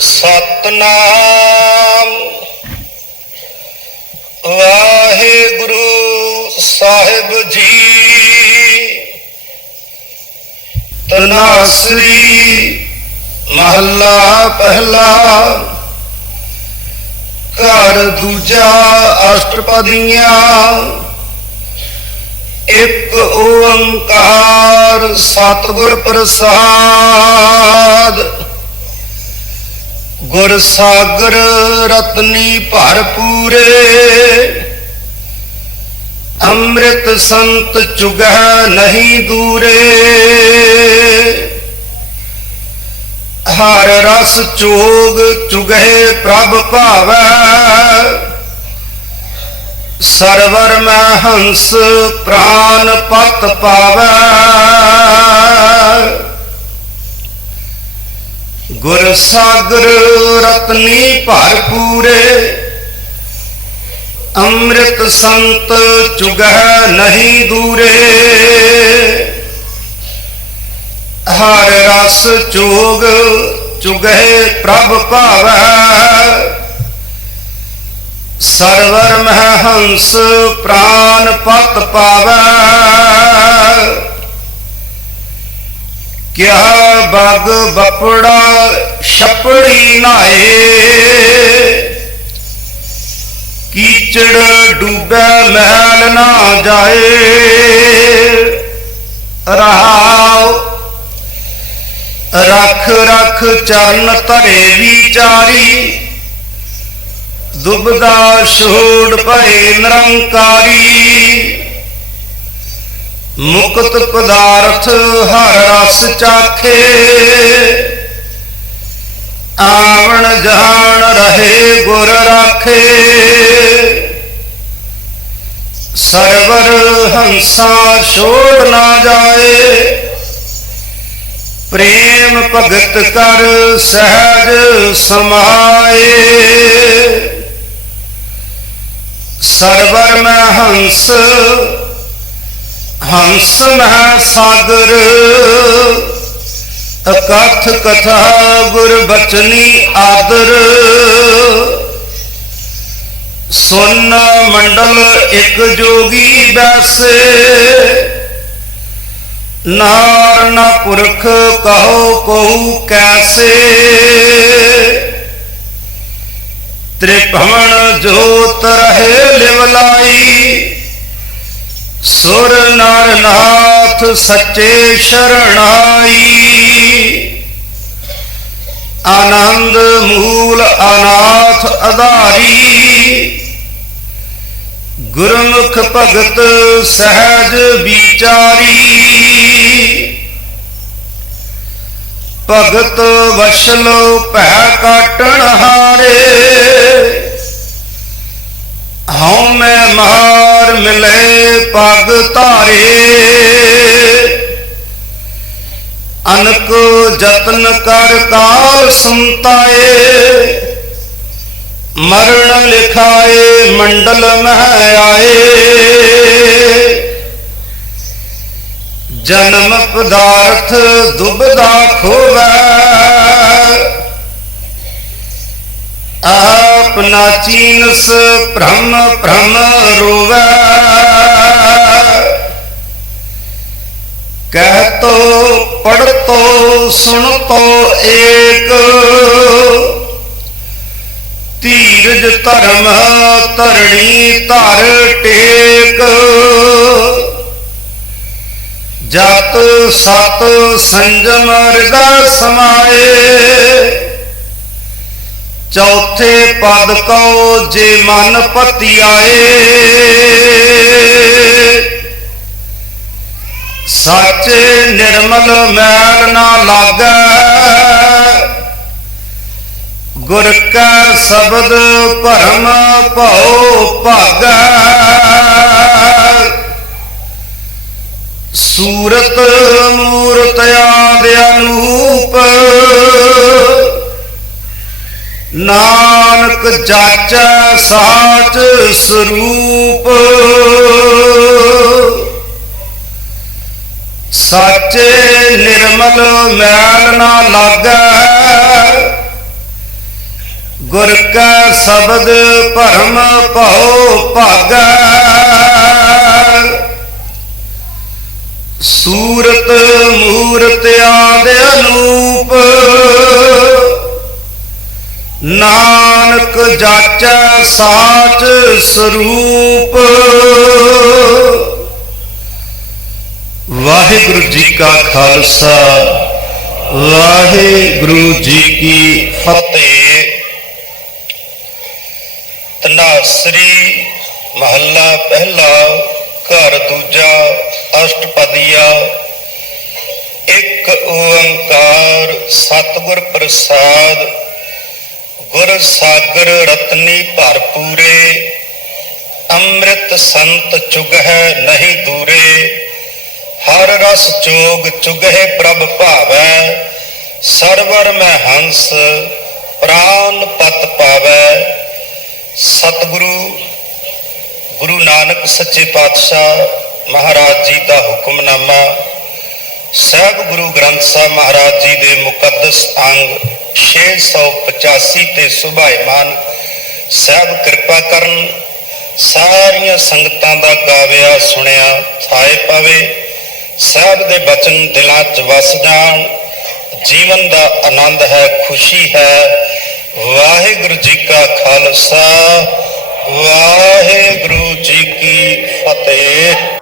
ਸਤਨਾਮ। ਵਾਹਿਗੁਰੂ ਸਾਹਿਬ ਜੀ। ਤਨਾਸਰੀ ਮਹੱਲਾ ਪਹਿਲਾ। ਘਰ ਦੂਜਾ ਅਸ਼ਟਪਦੀਆਂ। ਇੱਕ ਓੰਕਾਰ ਸਤਿਗੁਰ ਪ੍ਰਸਾਦ। ਗੁਰ ਸਾਗਰ ਰਤਨੀ ਭਰਪੂਰੇ ਅੰਮ੍ਰਿਤ ਸੰਤ ਚੁਗਹਿ ਨਹੀਂ ਦੂਰੇ। ਹਰ ਰਸ ਚੋਗ ਚੁਗਹਿ ਪ੍ਰਭ ਭਾਵੈ। ਸਰਵਰ ਮੈਂ ਹੰਸ ਪ੍ਰਾਨ ਪਤ ਪਾਵੈ। ਗੁਰ ਸਾਗਰ ਰਤਨੀ ਭਰਪੂਰੇ ਅੰਮ੍ਰਿਤ ਸੰਤ ਚੁਗਹਿ ਨਹੀਂ ਦੂਰੇ। ਹਰ ਰਸ ਚੋਗ ਚੁਗਹਿ ਪ੍ਰਭ ਭਾਵੈ। ਸਰਵਰ ਮਹਿ ਹੰਸ ਪ੍ਰਾਨ ਪਤ ਪਾਵੈ। ਕਿਆ ਬਗ ਬਪੜਾ ਛਪੜੀ ਨਾਏ? ਕੀਚੜ ਡੂਬੈ ਮਹਿਲ ਨਾ ਜਾਏ? ਰਹਾਉ, ਰਖ ਰਖ ਚਰਨ ਧਰੇ ਵਿਚਾਰੀ। ਦੁਬਦਾ ਛੋੜ ਪਏ ਨਿਰੰਕਾਰੀ। ਮੁਕਤ ਪਦਾਰਥ ਹਰ ਰਸ ਚਾਖੇ। ਆਵਣ ਜਾਣ ਰਹੇ ਗੁਰ ਰਾਖੇ। ਸਰਵਰ ਹੰਸਾ ਛੋੜ ਨਾ ਜਾਏ। ਪ੍ਰੇਮ ਭਗਤ ਕਰ ਸਹਿਜ ਸਮਾਏ। ਸਰਵਰ ਮੈਂ ਹੰਸ ਹੰਸ ਮਹਿ ਸਾਗਰ। ਅਕਥ ਕਥਾ ਗੁਰ ਬਚਨੀ ਆਦਰ। ਸੁਨ ਮੰਡਲ ਇੱਕ ਜੋਗੀ ਬੈਸੇ। ਨਾਰ ਨਾ ਪੁਰਖ ਕਹੋ ਕਹੂ ਕੈਸੇ। ਤ੍ਰਿਭਵਨ ਜੋਤ ਰਹੇ ਲਿਵਲਾਈ। ਸੁਰ ਨਰ ਨਾਥ ਸੱਚੇ ਸ਼ਰਣਾਈ। ਆਨੰਦ ਮੂਲ ਅਨਾਥ ਆਧਾਰੀ ਗੁਰਮੁਖ ਭਗਤ ਸਹਿਜ ਵਿਚਾਰੀ। ਭਗਤ ਵਸ਼ਲੋ ਭੈ ਕਾਟਣ ਹਾਰੇ। ਹਉ ਮੈਂ ਮਾਰ ਮਿਲੇ ਪਗ ਧਾਰੇ। ਅਨਕ ਜਤਨ ਕਰ ਕਾਲ ਸੁਨਤਾਏ ਮਰਨ ਲਿਖਾਏ ਮੰਡਲ ਮਹਿ ਆਏ। ਜਨਮ ਪਦਾਰਥ ਦੁਬਦਾ ਖੋਵੈ। ਆਪਨਾ ਚੀਨਸ ਭ੍ਰਮ ਭ੍ਰਮ ਰੋਵੈ। ਕਹਿ ਤੋ ਪੜ ਸੁਣ ਤੋ ਏਕ। ਧੀਰਜ ਧਰਮ ਧਰਣੀ ਧਰ ਟੇਕ। ਜਤ ਸਤ ਸੰਜਮ ਹਿਰਦਾ ਸਮਾਏ। ਚੌਥੇ ਪਦ ਕਉ ਜੇ ਮਨ ਪਤੀ ਆਏ ਸਾਚੇ ਨਿਰਮਲ ਮੈਲ ਨਾ ਲਾਗੈ। ਗੁਰ ਕਾ ਸ਼ਬਦ ਭਰਮ ਭਉ ਭਾਗੈ। ਸੂਰਤ ਮੂਰਤ ਆਦ ਅਨੂਪ ਨਾਨਕ ਜਾਚੈ ਸਾਚ ਸਰੂਪ। ਸਾਚੇ ਨਿਰਮਲ ਮੈਲ ਨਾ ਲਾਗੈ। ਗੁਰ ਕਾ ਸ਼ਬਦ ਭਰਮ ਭਉ ਭਾਗਾ। ਸੂਰਤ ਮੂਰਤ ਆਦ ਅਨੂਪ। ਨਾਨਕ ਜਾਚੈ ਸਾਚ ਸਰੂਪ। ਵਾਹਿਗੁਰੂ ਜੀ ਕਾ ਖਾਲਸਾ, ਵਾਹਿਗੁਰੂ ਜੀ ਕੀ ਫਤਿਹ। ਤਨਾਸਰੀ ਮਹੱਲਾ ਪਹਿਲਾ ਘਰ ਦੂਜਾ ਅਸ਼ਟਪਦੀਆ। ਇੱਕ ਓੰਕਾਰ ਸਤਿਗੁਰ ਪ੍ਰਸਾਦ ਗੁਰ ਸਾਗਰ ਰਤਨੀ ਭਰਪੂਰੇ, ਅੰਮ੍ਰਿਤ ਸੰਤ ਚੁਗਹਿ ਨਹੀਂ ਦੂਰੇ, ਹਰ ਰਸ ਚੋਗ ਚੁਗਹਿ ਪ੍ਰਭ ਭਾਵੈ, ਸਰਵਰ ਮੈਂ ਹੰਸ, ਪ੍ਰਾਨ ਪਤ ਪਾਵੈ। ਸਤਿਗੁਰੂ, ਗੁਰੂ ਨਾਨਕ ਸੱਚੇ ਪਾਤਸ਼ਾਹ ਮਹਾਰਾਜ ਜੀ ਦਾ ਹੁਕਮਨਾਮਾ, ਸਹਿਬ ਗੁਰੂ ਗ੍ਰੰਥ ਸਾਹਿਬ ਮਹਾਰਾਜ ਜੀ ਦੇ ਮੁਕੱਦਸ ਅੰਗ 685 ਤੇ ਸੁਭਾਇਮਾਨ ਸਹਿਬ ਕਿਰਪਾ ਕਰਨ ਸਾਰੀਆਂ ਸੰਗਤਾਂ ਦਾ ਗਾਵਿਆ, ਸੁਣਿਆ, ਥਾਏ ਪਾਵੇ। ਸਾਹਿਬ ਦੇ ਬਚਨ ਦਿਲਾਂ 'ਚ ਵਸ ਜਾਣ। ਜੀਵਨ ਦਾ ਆਨੰਦ ਹੈ, ਖੁਸ਼ੀ ਹੈ। ਵਾਹਿਗੁਰੂ ਜੀ ਕਾ ਖਾਲਸਾ, ਵਾਹਿਗੁਰੂ ਜੀ ਕੀ ਫਤਿਹ।